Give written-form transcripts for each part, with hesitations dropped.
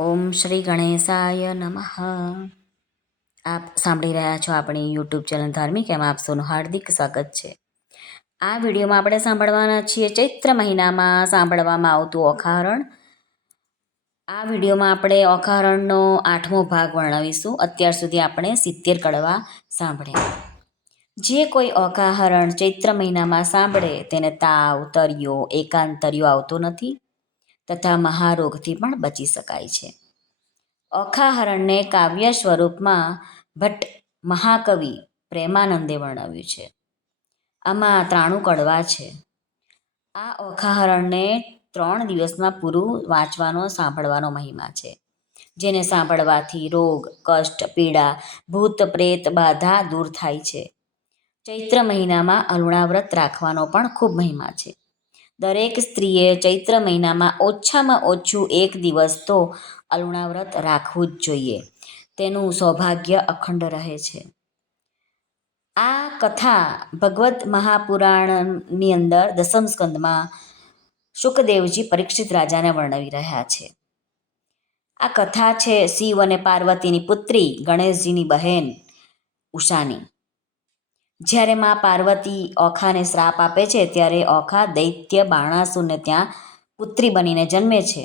ઓમ શ્રી ગણેશાય નમઃ. આપ સાંભળી રહ્યા છો આપણી યુટ્યુબ ચેનલ ધાર્મિક, એમાં આપ સૌનું હાર્દિક સ્વાગત છે. આ વિડીયોમાં આપણે સાંભળવાના છીએ ચૈત્ર મહિનામાં સાંભળવામાં આવતું ઓખાહરણ. આ વિડીયોમાં આપણે ઓખાહરણનો 8મો ભાગ વર્ણવીશું. અત્યાર સુધી આપણે 70 કડવા સાંભળ્યા. જે કોઈ ઓખાહરણ ચૈત્ર મહિનામાં સાંભળે તેને તાવ, તરિયો, એકાંતરિયો આવતો નથી તથા મહારોગથી પણ બચી શકાય છે. ઓખાહરણને કાવ્ય સ્વરૂપમાં ભટ્ટ મહાકવિ પ્રેમાનંદે વર્ણવ્યું છે. આમાં 93 કડવા છે. આ ઓખાહરણને 3 દિવસમાં પૂરું વાંચવાનો સાંભળવાનો મહિમા છે, જેને સાંભળવાથી રોગ, કષ્ટ, પીડા, ભૂત પ્રેત બાધા દૂર થાય છે. ચૈત્ર મહિનામાં અલુણા વ્રત રાખવાનો પણ ખૂબ મહિમા છે. દરેક સ્ત્રીએ ચૈત્ર મહિનામાં ઓછામાં ઓછું 1 દિવસ તો અલુણા વ્રત રાખવું જ જોઈએ. તેનું સૌભાગ્ય અખંડ રહે છે. આ કથા ભગવદ્ મહાપુરાણની અંદર 10મ સ્કંદમાં શુકદેવજી પરીક્ષિત રાજાને વર્ણવી રહ્યા છે. આ કથા છે શિવ અને પાર્વતીની પુત્રી ગણેશજીની બહેન ઉષાની. જ્યારે મા પાર્વતી ઓખાને શ્રાપ આપે છે ત્યારે ઓખા દૈત્ય બાણાસુરને ત્યાં પુત્રી બનીને જન્મે છે.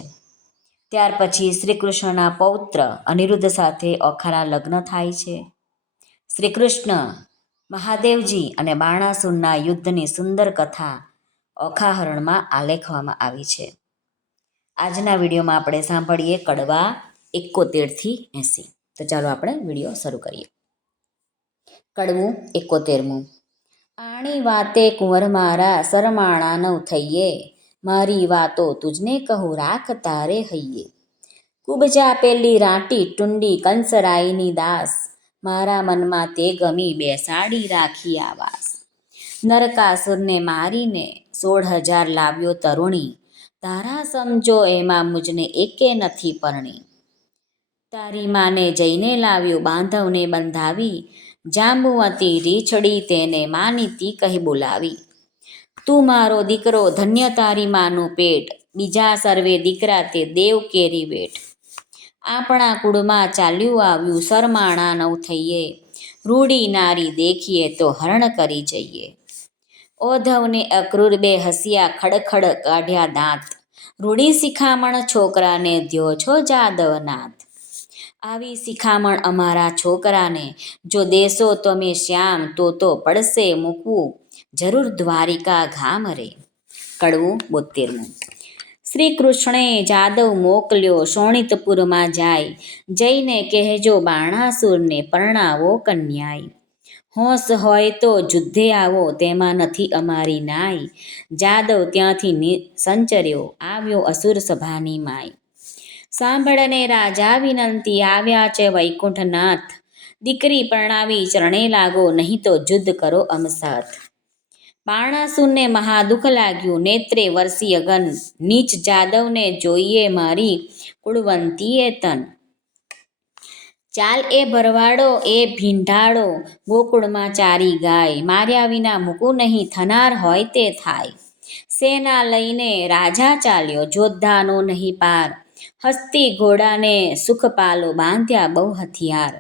ત્યાર પછી શ્રી કૃષ્ણના પૌત્ર અનિરુદ્ધ સાથે ઓખાના લગ્ન થાય છે. શ્રી કૃષ્ણ, મહાદેવજી અને બાણાસુરના યુદ્ધની સુંદર કથા ઓખાહરણમાં આલેખવામાં આવી છે. આજના વિડીયોમાં આપણે સાંભળીએ કડવા 71 થી 80. તો ચાલો આપણે વિડીયો શરૂ કરીએ. કડવું 71મું. આણી વાતે કુંવર મારા સરમાણા નવ થઈએ, મારી વાતો તુજને કહું રાખ તારે હૈયે. કુબજા પેલી રાંટી ટુંડી કંસરાયની દાસ, મારા મનમાં તે ગમી બેસાડી રાખી આવાસ. નરકાસુરને મારીને 16,000 લાવ્યો તરુણી, તારા સમજો એમાં મુજને એકે નથી પરણી. તારી માને જઈને લાવ્યો બાંધવને બંધાવી, જાંબુવતી રીછડી તેને માનીતી કહી બોલાવી. તું મારો દીકરો ધન્ય તારી માનું પેટ, બીજા સર્વે દીકરા તે દેવ કેરી વેઠ. આપણા કુળમાં ચાલ્યું આવ્યું સરમાણા નવ થઈએ, રૂડી નારી દેખીએ તો હરણ કરી જઈએ. ઓધવને અક્રૂર બે હસ્યા ખડખડ કાઢ્યા દાંત, રૂડી શિખામણ છોકરાને દ્યો છો જાદવનાથ. આવી શિખામણ અમારા છોકરાને જો દેશો તમે શ્યામ, તો પડશે મૂકવું જરૂર દ્વારિકા ગામ રે. કડવું 72મું. શ્રી કૃષ્ણે જાદવ મોકલ્યો શોણિતપુરમાં જાય, જઈને કહેજો બાણાસુરને પરણાવો કન્યાય. હોંશ હોય તો જુદ્ધે આવો તેમાં નથી અમારી નાય, જાદવ ત્યાંથી સંચર્યો આવ્યો અસુર સભાની માય. સાંભળને રાજા વિનંતી આવ્યા છે વૈકુંઠનાથ, દીકરી પરણાવી ચરણે લાગો નહીં તો જુદ્ધ કરો અમસાથ. બાણાસુરને મહાદુઃખ લાગ્યું નેત્રે વરસી અગન, નીચ જાદવને જોઈએ મારી કુળવંતીએ તન. ચાલ એ ભરવાડો એ ભીંડાળો ગોકુળમાં ચારી ગાય, માર્યા વિના મૂકું નહીં થનાર હોય તે થાય. સેના લઈને રાજા ચાલ્યો જોધાનો નહીં પાર, હસ્તી ઘોડાને સુખપાલો બાંધ્યા બહુ હથિયાર.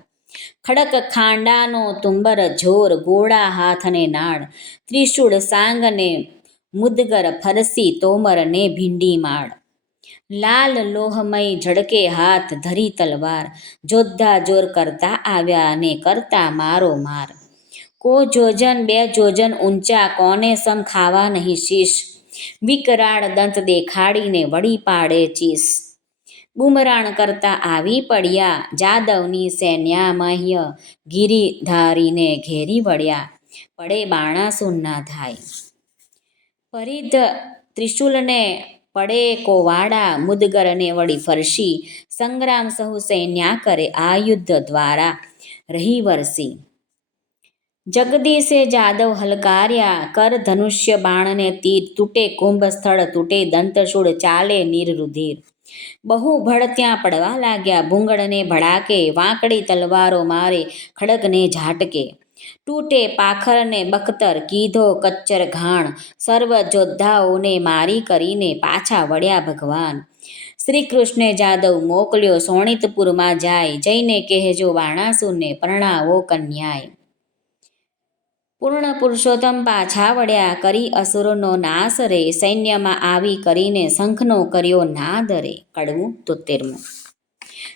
ખડક ખાંડાનો તુંબર જોર, ગોળા હાથને નાળ, ત્રિશૂળ સાંગને મુદગર ફરસી તોમરને ભીંડી માળ. લાલ લોહમય ઝળકે હાથ ધરી તલવાર, જોધા જોર કરતા આવ્યા ને કરતા મારો માર. કો જોજન 2 જોજન ઊંચા કોને સમ ખાવા નહીં શીશ, વિકરાળ દંત દેખાડીને વળી પાડે ચીસ. બુમરાણ કરતા આવી પડ્યા જાદવની સૈન્યામહ્ય, ગિરિધારીને ઘેરી વળ્યા પડે બાણાસુરના ધાય. પરિધ ત્રિશૂલને પડે કોવાડા, મુદગરને વળી ફરસી, સંગ્રામ સહુ સૈન્યા કરે આ યુદ્ધ દ્વારા રહી વરસી. જગદીશે જાદવ હલકાર્યા કર ધનુષ્ય બાણને તીર, તૂટે કુંભ સ્થળ તૂટે દંતશૂળ ચાલે નીરરુધિર. બહુ ભળ ત્યાં પડવા લાગ્યા ભૂંગળને ભડાકે, વાંકડી તલવારો મારે ખડગને ઝાટકે. તૂટે પાખરને બખ્તર કીધો કચ્ચર ઘાણ, સર્વ જોદ્ધાઓને મારી કરીને પાછા વળ્યા ભગવાન. શ્રી કૃષ્ણે જાદવ મોકલ્યો સોણિતપુરમાં જાય, જઈને કહેજો બાણાસુરને પરણાવો કન્યાય. પૂર્ણ પુરુષોત્તમ પાછા વળ્યા, કરી અસુરનો નાશ રે, સૈન્યમાં આવી કરીને શંખનો કર્યો નાદ રે. કડવું 73.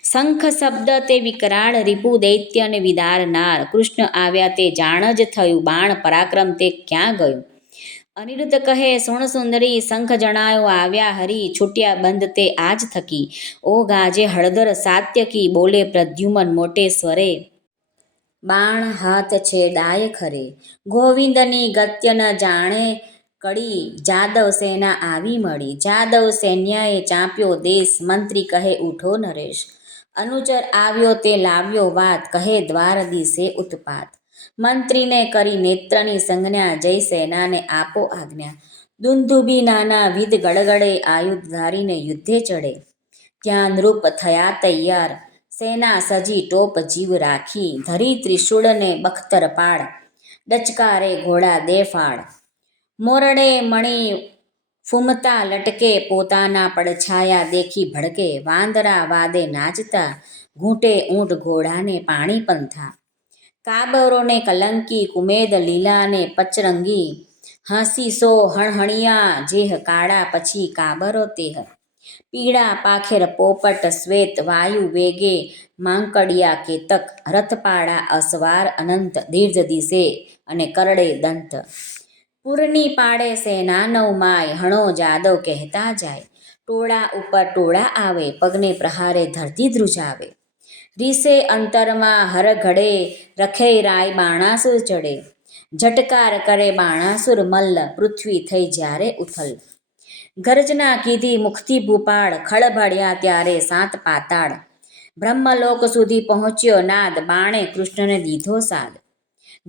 શંખ શબ્દ તે વિકરાળ રિપુ દૈત્યને વિદારનાર, કૃષ્ણ આવ્યા તે જાણ જ થયું, બાણ પરાક્રમ તે ક્યાં ગયું. અનિરુદ્ધ કહે સુણ સુંદરી, શંખ જણાયો આવ્યા હરી, છૂટ્યા બંધ તે આજ થકી, ઓ ગાજે હળદર સાત્યકી, બોલે પ્રદ્યુમન મોટે સ્વરે, બાણ હાથ છે ડાય ખરે. ગોવિંદની ગત્ય ન જાણે કડી, જાદવ સેના આવી મળી, જાદવ સૈન્યએ ચાંપ્યો દેશ, મંત્રી કહે ઉઠો નરેશ. અનુચર આવ્યો તે લાવ્યો વાત, કહે દ્વારદીશે ઉત્પાત. મંત્રીને કરી નેત્રની સંજ્ઞા, જય સેનાને આપો આજ્ઞા. દુંદુભી નાના વિધ ગડગડે, આયુધ ધારીને યુદ્ધે ચડે. ત્યાં નૃપ થયા તૈયાર, સેના સજી ટોપ જીવ રાખી, ધરી ત્રિશૂળને બખ્તર પાડ, ડચકારે ઘોડા દે ફાળ. મોરડે મણી ફૂમતા લટકે, પોતાના પડછાયા દેખી ભડકે, વાંદરા વાદે નાચતા, ઘૂંટે ઊંટ ઘોડાને પાણી પંથા. કાબરોને કલંકી, કુમેદ લીલાને પચરંગી, હાંસી સો હણહણિયા, જેહ કાળા પછી કાબરો તેહ. પીળા પાખેર પોપટ શ્વેત, વાયુ વેગે માંકડિયા કેતક, રથપાળા અસવાર અનંત, દીર્ઘ દિશે અને કરડે દંત. પૂરની પાડે સેના નવ માય, હણો જાદવ કહેતા જાય, ટોળા ઉપર ટોળા આવે, પગને પ્રહારે ધરતી ધ્રુજાવે. રીસે અંતરમાં હરઘડે, રખે રાય બાણાસુર ચડે, ઝટકાર કરે બાણાસુર મલ્લ, પૃથ્વી થઈ જ્યારે ઉથલ. ગર્જના કીધી મુખથી ભૂપાળ, ખળભળ્યા ત્યારે સાત પાતાળ. બ્રહ્મલોક સુધી પહોંચ્યો નાદ, બાણે કૃષ્ણને દીધો સાદ.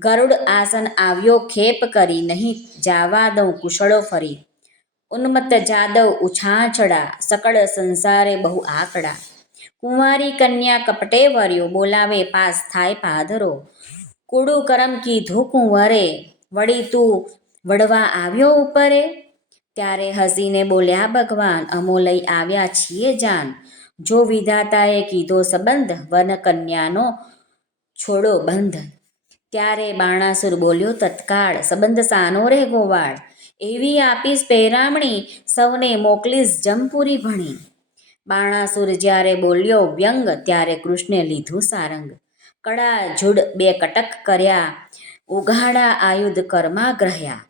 ગરુડ આસન આવ્યો ખેપ કરી, નહીં જાવા દઉં કુશળો ફરી. ઉન્મત્ત જાદવ ઉછાંચડા, સકળ સંસારે બહુ આકડા. કુંવારી કન્યા કપટે વર્યો, બોલાવે પાસ થાય પાધરો. કુડું કરમ કીધું કુંવરે, વળી તું વડવા આવ્યો ઉપરે. ત્યારે હસીને બોલ્યા ભગવાન, અમો લઈ આવ્યા છીએ જાન. જો વિધાતાએ કીધો સંબંધ, વન કન્યાનો છોડો બંધ. ત્યારે બાણાસુર બોલ્યો તત્કાળ, સંબંધ સાનો રે ગોવાળ. એવી આપીશ પહેરામણી, સૌને મોકલીશ જમપુરી ભણી. બાણાસુર જ્યારે બોલ્યો વ્યંગ, ત્યારે કૃષ્ણે લીધું સારંગ. કડા ઝૂડ બે કટક કર્યા, ઉઘાડા આયુધ કરમાં ગ્રહ્યા.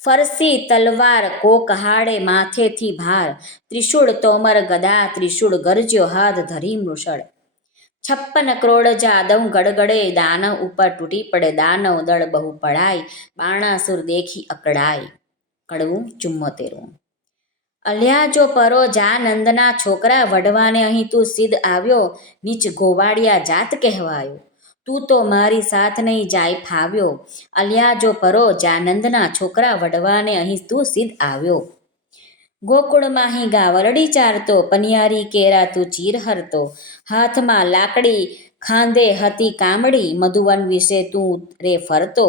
ફરસી તલવાર કોકહાડે, માથેથી ભાર ત્રિશૂળ તોમર ગદા, ત્રિશૂળ ગરજ્યો હાથ ધરી મૃષળ. 56 કરોડ જાદવ ગડગડે, દાનવ ઉપર તૂટી પડે દાનવ દળ બહુ પડાય, બાણાસુર દેખી અકળાય. કડવું 74. અલ્યા જો પરો જા નંદના છોકરા, વઢવાને અહીં તું સિદ્ધ આવ્યો, નીચ ગોવાળિયા જાત કહેવાયો. તું તો મારી સાથ નહીં જાય ફાવ્યો, અલ્યા જો પરો જા નંદના છોકરા, વઢવાને અહીં તું સિદ્ધ આવ્યો. ગોકુળમાં અહીં ગાવરડી ચારતો, પનિયારી કેરા તું ચીર હરતો. હાથમાં લાકડી ખાંધે હતી કામડી, મધુવન વિશે તું રે ફરતો.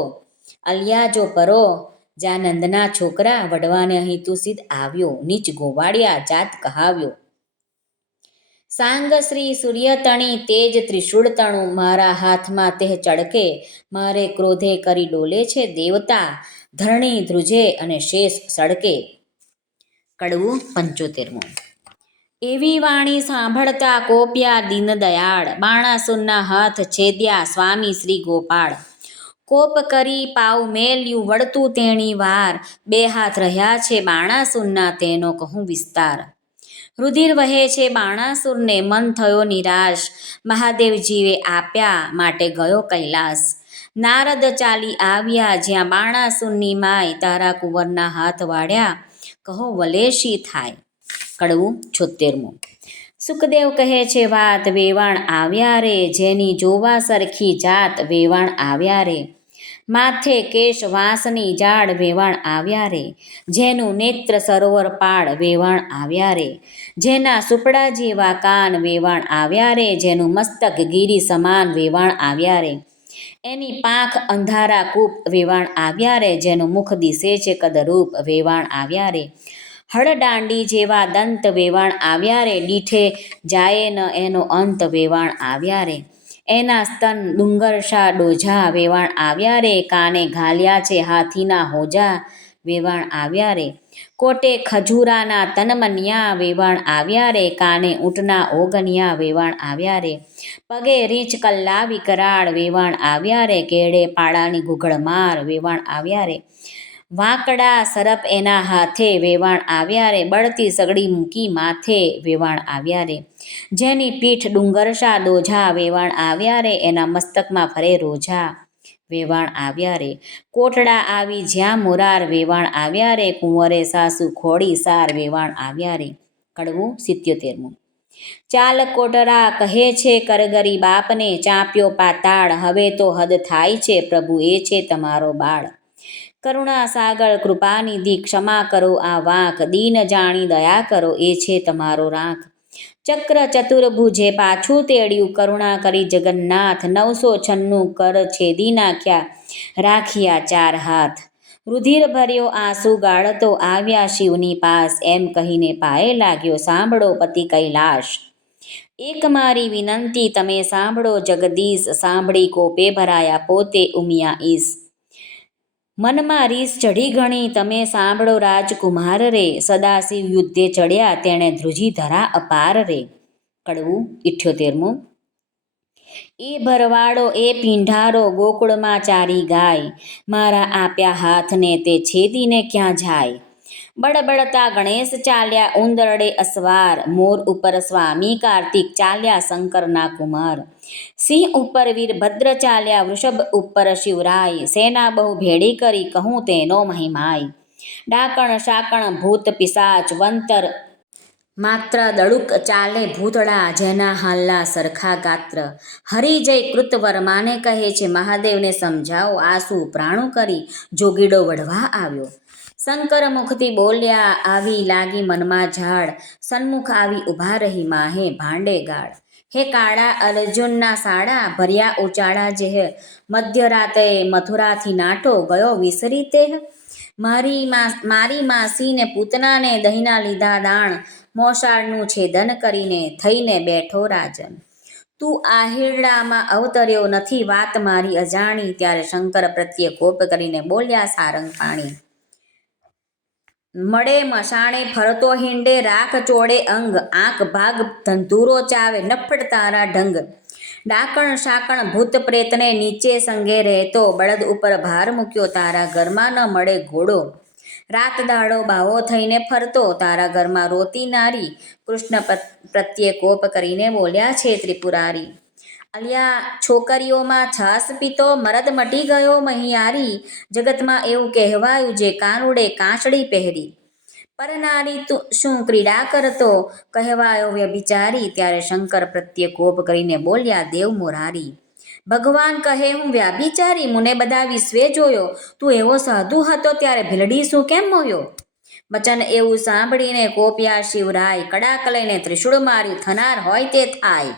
અલ્યા જો પરો જા નંદના છોકરા, વઢવાને અહીં તું સિદ્ધ આવ્યો, નીચ ગોવાળિયા જાત કહાવ્યો. સાંગ શ્રી સૂર્યતણી તેજ ત્રિશૂળ તણું, મારા હાથમાં તેહ ચળકે, મારે ક્રોધે કરી ડોલે છે દેવતા, ધરણી ધ્રુજે અને શેષ સડકે. કડવું 75. એવી વાણી સાંભળતા કોપ્યા દીનદયાળ, બાણાસુરના હાથ છેદ્યા સ્વામી શ્રી ગોપાળ. કોપ કરી પાવ મેલ્યું વળતું તેણી વાર, બે હાથ રહ્યા છે બાણાસુરના તેનો કહું વિસ્તાર. રુધિર વહે છે બાણાસુરને, મન થયો નિરાશ, મહાદેવજીએ આપ્યા માટે ગયો કૈલાસ. નારદ ચાલી આવ્યા જ્યાં બાણાસુરની માય, તારા કુંવરના હાથ વાળ્યા કહો વલેશી થાય. કડવું 76. સુખદેવ કહે છે વાત, વેવાણ આવ્યા રે, જેની જોવા સરખી જાત, વેવાણ આવ્યા રે. માથે કેશ વાંસની જાડ, વેવાણ આવ્યા રે. જેનું નેત્ર સરોવર પાળ, વેવાણ આવ્યા રે. જેના સુપડા જેવા કાન, વેવાણ આવ્યા રે. જેનું મસ્તક ગીરી સમાન, વેવાણ આવ્યા રે. એની પાંખ અંધારા કૂપ, વેવાણ આવ્યા રે. જેનું મુખ દિશે છે કદરૂપ, વેવાણ આવ્યા રે. હળદાંડી જેવા દંત વેવાણ આવ્યા રે, દીઠે જાય ન એનો અંત વેવાણ આવ્યા રે. એના સ્તન ડુંગરશા ડોઝા વેવાણ આવ્યા રે, કાને ઘાલ્યા છે હાથીના હોજા વેવાણ આવ્યા રે. કોટે ખજૂરાના તનમનિયા વેવાણ આવ્યા રે, કાને ઊંટના ઓગનિયા વેવાણ આવ્યા રે. પગે રીંછ કલ્લા વિકરાળ વેવાણ આવ્યા રે, કેળે પાડાની ઘૂઘડમાર વેવાણ આવ્યા રે. વાંકડા સરપ એના હાથે વેવાણ આવ્યા રે, બળતી સગડી મૂકી માથે વેવાણ આવ્યા રે. જેની પીઠ ડુંગરશા ડોઝા વેવાણ આવ્યા રે, એના મસ્તકમાં ફરે રોઝા વેવાણ આવ્યા રે. કોટડા આવી જ્યાં મોરાર વેવાણ આવ્યા રે, કુંવરે સાસુ ખોડી સાર વેવાણ આવ્યા રે. કડવું 77મું. ચાલ કોટરા કહે છે કરગરી બાપને, ચાંપ્યો પાતાળ હવે તો હદ થાય છે, પ્રભુ એ છે તમારો બાળ. કરુણા સાગર કૃપાનિધિ ક્ષમા કરો આ વાંક, દીન જાણી દયા કરો એ છે તમારો રાંક. ચક્ર ચતુર્ભુજે પાછું તેડ્યું કરુણા કરી જગન્નાથ, 996 કર છેદી નાખ્યા રાખ્યા 4 હાથ. રુધિર ભર્યો આંસુ ગાળતો આવ્યા શિવની પાસ, એમ કહીને પાયે લાગ્યો સાંભળો પતિ કૈલાશ. એક મારી વિનંતી તમે સાંભળો જગદીશ, સાંભળી કોપે ભરાયા પોતે ઉમિયા ઈશ. મનમાં રીસ ચઢી ઘણી તમે સાંભળો રાજકુમાર રે, સદાશિવ યુદ્ધે ચડ્યા તેણે ધ્રુજી ધરા અપાર રે. કડવું 78મું. એ ભરવાડો એ પીંઢારો ગોકુળમાં ચારી ગાય, મારા આપ્યા હાથને તે છેદીને ક્યાં જાય. બળબળતા ગણેશ ચાલ્યા ઉંદરડે અસવાર, મોર ઉપર સ્વામી કાર્તિક ચાલ્યા શંકરના કુમાર. સિંહ ઉપર વીરભદ્ર ચાલ્યા વૃષભ ઉપર શિવરાય, સેના બહુ ભેડી કરી કહું તેનો મહિમાય. ડાકણ શાકણ ભૂત પિશાચ વંતર માત્ર દળુક ચાલે ભૂતળા, જેના હાલના સરખા ગાત્ર. હરિજય કૃતવર્માને કહે છે મહાદેવને સમજાવો, આંસુ પ્રાણું કરી જોગીડો વઢવા આવ્યો. શંકર મુખથી બોલ્યા આવી લાગી મનમાં ઝાડ, સન્મુખ આવી ઊભા રહી માહે ભાંડે ગાળ. હે કાળા અર્જુનના સાડા ભર્યા ઉચાળા જેહ, મધ્યરાતે મથુરાથી નાટો ગયો વિસરી તેહ. મારી માસીને પૂતનાને દહીંના લીધા દાણ, મોસાળનું છેદન કરીને થઈને બેઠો રાજન. તું આહિરડામાં અવતર્યો નથી વાત મારી અજાણી, ત્યારે શંકર પ્રત્યે કોપ કરીને બોલ્યા સારંગ પાણી. મળે મસાણે ફરતો હિંડે રાખ ચોડે અંગ, આંખ ભાગ ધંધુરો ચાવે નફ્ફડ તારા ઢંગ. ડાકણ શાકણ ભૂત પ્રેતને નીચે સંગે રહેતો, બળદ ઉપર ભાર મૂક્યો તારા ઘરમાં ન મળે ઘોડો. રાત દાડો બાવો થઈને ફરતો તારા ઘરમાં રોતી નારી, કૃષ્ણ પ્રત્યે કોપ કરીને બોલ્યા છે ત્રિપુરારી. અલ્યા છોકરીઓમાં છાસ પીતો મરદ મટી ગયો મહિયારી, જગતમાં એવું કહેવાયું જે કાનુડે કાંસળી પહેરી. પરનારી તું શું ક્રીડા કરતો કહેવાયો વ્યભિચારી, ત્યારે શંકર પ્રત્યે કોપ કરીને બોલ્યા દેવ મોરારી. ભગવાન કહે હું વ્યાભિચારી, મુને બધા વિશ્વે જોયો, તું એવો સાધુ હતો ત્યારે ભીલડી શું કેમ મોયો. વચન એવું સાંભળીને કોપ્યા શિવરાય, કડાક લઈને ત્રિશૂળ માર્યું થનાર હોય તે થાય.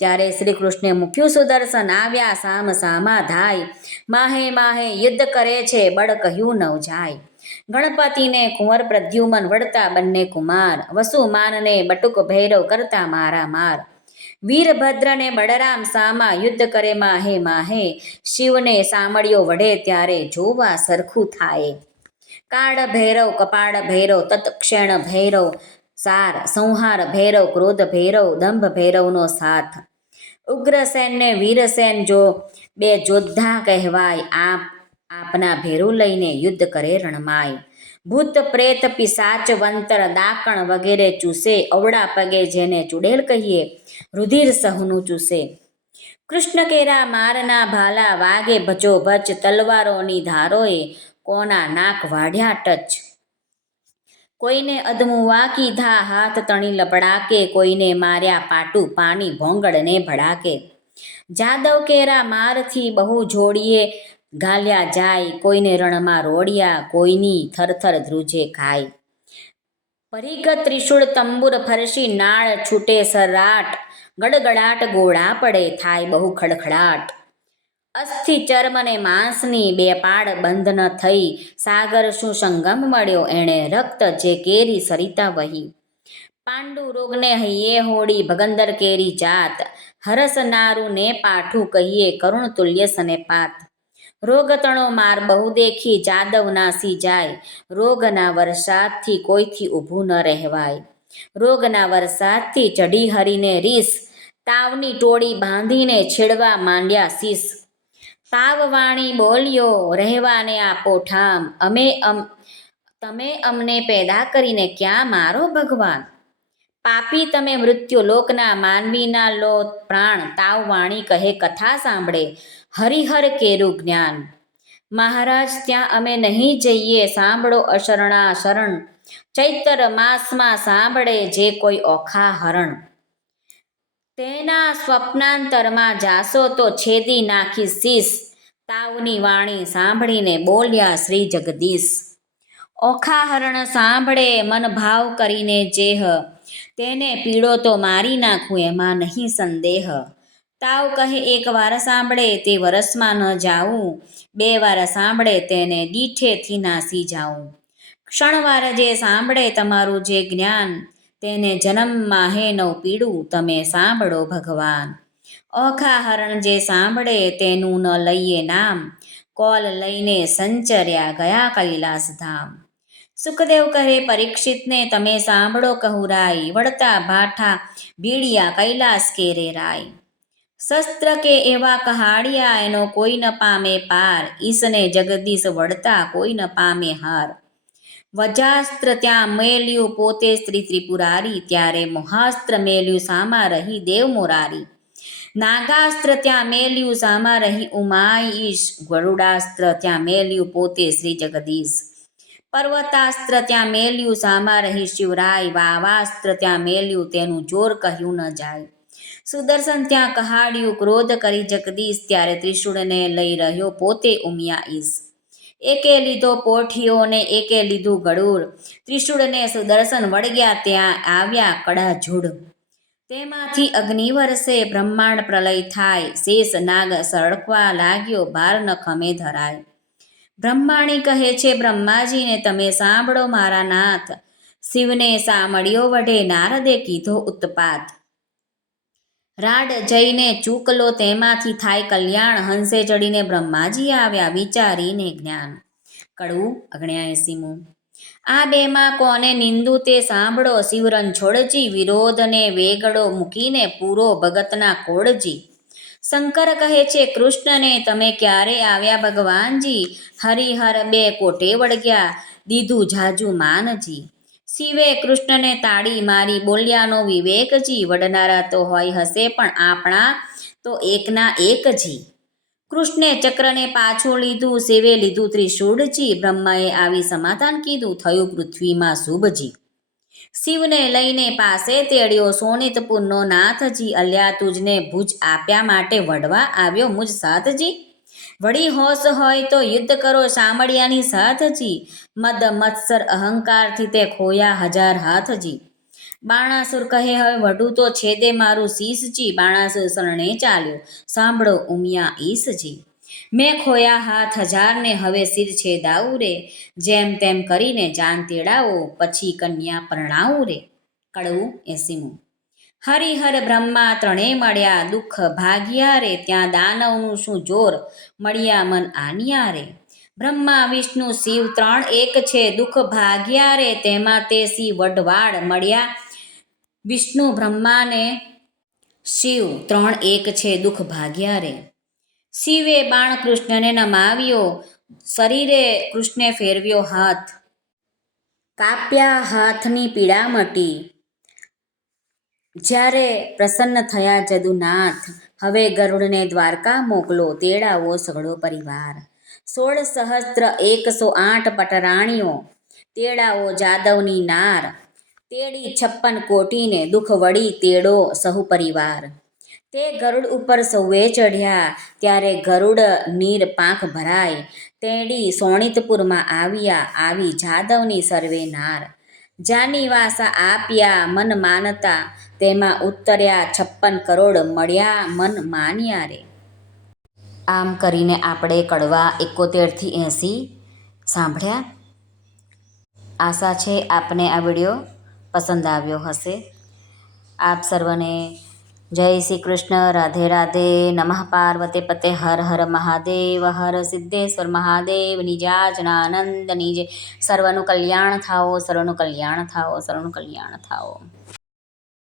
ત્યારે શ્રી કૃષ્ણે મૂક્યું સુદર્શન આવ્યા સામ સામા ધાય, માહે માહે યુદ્ધ કરે છે બળ કહ્યું નવ જાય. ગણપતિને કુંવર પ્રદ્યુમન વડતા બંને કુમાર, વસુમાનને બટુક ભૈરવ કરતા મારા માર. વીરભદ્રને બળરામ સામા યુદ્ધ કરે માહે માહે, શિવને સામળિયો વઢે ત્યારે જોવા સરખું થાય. કાળ ભૈરવ કપાળ ભૈરવ તત્ક્ષણ ભૈરવ સાર, સંહાર ભૈરવ ક્રોધ ભૈરવ દંભ ભૈરવનો સાથ. ઉગ્રસેન ને વીરસેન જો બે જોદ્ધા કહેવાય, આપના ભેરું લઈને યુદ્ધ કરે રણમાય. ભૂત પ્રેત પિશાચ વંતર દાકણ વગેરે ચૂસે, અવળા પગે જેને ચુડેલ કહીએ રુધિર સહુનું ચૂસે. કૃષ્ણ કેરા મારના ભાલા વાગે ભચોભચ, તલવારોની ધારોએ કોના નાક વાઢ્યા ટચ. કોઈને અધમુવા કીધા હાથ તણી લપડાકે, કોઈને માર્યા પાટું પાની ભોંગળને ભડાકે. જાદવ કેરા મારથી બહુ જોડીએ ઘાલ્યા જાય, કોઈને રણમાં રોડિયા કોઈની થરથર ધ્રુજે ખાય. પરિઘ ત્રિશૂળ તંબુર ફરસી નાળ છૂટે સરાટ, ગડગડાટ ગોળા પડે થાય બહુ ખડખડાટ. અસ્થિ ચર્મ ને માંસની બે પાડ બંધ ન થઈ, સાગર શું સંગમ મળ્યો એણે રક્ત જે કેરી સરિતા વહી. પાંડુ રોગને હૈયે હોડી ભગંદર કેરી જાત, હરસનારું ને પાઠું કહીએ કરુણ તુલ્ય સનેપાત. રોગતણો માર બહુ દેખી જાદવ નાસી જાય, રોગના વરસાદથી કોઈથી ઊભું ન રહેવાય. રોગના વરસાદથી ચઢી હરીને રીસ, તાવની ટોળી બાંધીને છેડવા માંડ્યા શીશ. તાવવાણી બોલ્યો રહેવાને આપો ઠામ, તમે અમને પેદા કરીને ક્યાં મારો ભગવાન. પાપી તમે મૃત્યુ લોકના માનવીના લો પ્રાણ, તાવવાણી કહે કથા સાંભળે હરિહર કેરું જ્ઞાન. મહારાજ ત્યાં અમે નહીં જઈએ સાંભળો અશરણા શરણ, ચૈત્ર માસમાં સાંભળે જે કોઈ ઓખા હરણ. તેના સ્વપ્નાંતરમાં જાશો તો છેદી નાખી શીશ, તાવની વાણી સાંભળીને બોલ્યા શ્રી જગદીશ. ઓખા હરણ સાંભળે મન ભાવ કરીને જેહ, તેને પીડો તો મારી નાખું એમાં નહીં સંદેહ. તાવ કહે એક વાર સાંભળે તે વરસમાં ન જાવું, બે વાર સાંભળે તેને દીઠેથી નાસી જાઉં. ક્ષણવાર જે સાંભળે તમારું જે જ્ઞાન, તેને જન્મમાં હે નવ પીડું તમે સાંભળો ભગવાન. ઓખા હરણ જે સાંભળે તેનું ન લઈએ નામ, કોલ લઈને સંચર્યા ગયા કૈલાસ ધામ. સુખદેવ કહે પરીક્ષિતને તમે સાંભળો કહુરાય, વળતા ભાઠા ભીડિયા કૈલાસ કેરે રાય. શસ્ત્ર કે એવા કહાડિયા એનો કોઈ ન પામે પાર, ઈસને જગદીશ વળતા કોઈ ન પામે હાર. વજાસ્ત્ર ત્યાં મેલ્યું પોતે સ્ત્રી ત્રિપુરારી, ત્યારે મોહાસ્ત્ર મેલ્યું સામા રહી દેવ મોરારી. નાગાસ્ત્ર ત્યાં મેલ્યું સામા રહી ઉમાઈ ઈશ, ગરુડાસ્ત્ર ત્યાં મેલ્યું પોતે શ્રી જગદીશ. પર્વતાસ્ત્ર ત્યાં મેલ્યું સામા રહી શિવરાય, વાવાસ્ત્ર ત્યાં મેલ્યું તેનું જોર કહ્યું ન જાય. સુદર્શન ત્યાં કહાડ્યું ક્રોધ કરી જગદીશ, ત્યારે ત્રિશૂળને લઈ રહ્યો પોતે ઉમિયા ઈશ. એકે લીધો પોઠિયો ને એકે લીધું ગળુર, ત્રિશૂળને સુદર્શન વળગ્યા ત્યાં આવ્યા કડા ઝૂડ. તેમાંથી અગ્નિ વરસે બ્રહ્માંડ પ્રલય થાય, શેષ નાગ સળગવા લાગ્યો ભાર ન ખમે ધરાય. બ્રહ્માણી કહે છે બ્રહ્માજીને તમે સાંભળો મારા નાથ, શિવને સામળિયો વઢે નારદે કીધો ઉત્પાત. રાડ જઈને ચૂકલો તેમાંથી થાય કલ્યાણ, હંસે ચડીને બ્રહ્માજી આવ્યા વિચારીને જ્ઞાન. કડવું 79મું. આ બેમાં કોને નિંદુ તે સાંભળો, શિવરન છોડજી વિરોધને વેગડો મૂકીને પૂરો ભગતના કોળજી. શંકર કહે છે કૃષ્ણને તમે ક્યારે આવ્યા ભગવાનજી, હરિહર બે કોટે વળગ્યા દીધું જાજુ માનજી. શિવે કૃષ્ણને તાળી મારી બોલ્યાનો વિવેકજી, વડનારા તો હોય હશે પણ આપણા તો એકના એકજી. કૃષ્ણે ચક્રને પાછું લીધું શિવે લીધું ત્રિશૂળજી, બ્રહ્માએ આવી સમાધાન કીધું થયું પૃથ્વીમાં શુભજી. શિવને લઈને પાસે તેડ્યો સોનિતપુરનો નાથજી, અલ્યા તુજને ભુજ આપ્યા માટે વઢવા આવ્યો મુજ સાથજી. વળી હોશ હોય તો યુદ્ધ કરો શામળિયાની સાથજી, મદ મત્સર અહંકારથી તે ખોયા હજાર હાથજી. બાણાસુર કહે હવે વઢું તો છેદે મારું શીશજી, બાણાસુર શરણે ચાલ્યો સાંભળો ઉમિયા ઈશજી. મેં ખોયા હાથ હજારને હવે શિર છેદાવું રે, જેમ તેમ કરીને જાન તેડાવો પછી કન્યા પરણાવું રે. કડવું 80મું. હરિહર બ્રહ્મા ત્રણે મળ્યા દુઃખ ભાગ્યા રે, ત્યાં દાનવનું શું જોર મળ્યા મન આન્યા રે. બ્રહ્મા વિષ્ણુ શિવ ત્રણ એક છે દુઃખ ભાગ્યા રે, તેમાં તે શિવ વઢવાડ મળ્યા વિષ્ણુ બ્રહ્માને શિવ ત્રણ એક છે દુઃખ ભાગ્યા રે. શિવે બાણ કૃષ્ણને નમાવ્યો, શરીરે કૃષ્ણે ફેરવ્યો હાથ, કાપ્યા હાથની પીડા મટી. જ્યારે પ્રસન્ન થયા જદુનાથ, હવે ગરુડને દ્વારકા મોકલો તેડાવો સઘળો પરિવાર. 16,108 પટરાણીઓ તેડાવો જાદવની નાર, તેડી 56 કોટીને દુઃખ વળી તેડો સહુ પરિવાર. તે ગરુડ ઉપર સૌએ ચઢ્યા ત્યારે ગરુડ નીર પાંખ ભરાય, તેડી સોણિતપુરમાં આવ્યા આવી જાદવની સર્વે નાર. જાની વાસા આપ્યા મન માનતા, તેમાં ઉતર્યા 56 કરોડ મળ્યા મન માન્યા રે. આમ કરીને આપણે કડવા 71થી 80 સાંભળ્યા. આશા છે આપને આ વિડીયો પસંદ આવ્યો હશે. આપ સર્વને જય શ્રી કૃષ્ણ, રાધે રાધે, નમઃ પાર્વતે પતે, હર હર મહાદેવ, હર સિદ્ધેશ્વર મહાદેવની જય, જનાનંદની જય. સર્વનું કલ્યાણ થાઓ, સર્વનું કલ્યાણ થાઓ, સર્વનું કલ્યાણ થાઓ.